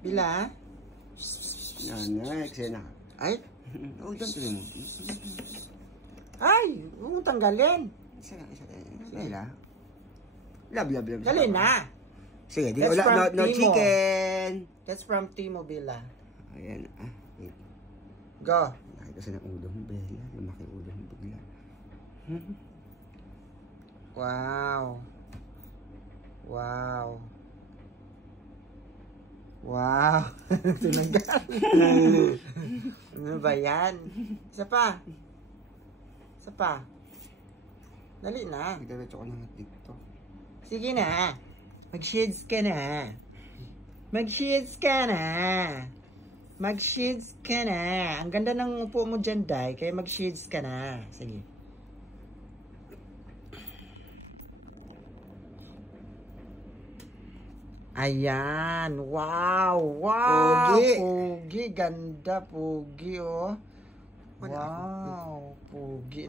Bila? Yan, eksena. Ay? Oo, tuloy mo. Ay! Huwag mong tanggalin. Isa lang. Love. Dali na. Sige, di That's wala, from no Timo. chicken. That's from Timo Bila. Ayan, wait. Go. Nakita sa ng ulo mo, Bella. Lumaki ulo mo bigla. Wow. Wow. Wow. Tinanggal. Ano ba yan? Isa pa. Dali na. Nagdiretso ko lang at dito. Sige na. Mag-shades ka na. Ang ganda ng upo mo dyan, Day. Kaya mag-shades ka na. Sige. Ayan. Wow. Pogi. Ganda. Pogi, oh. Wow. Pogi.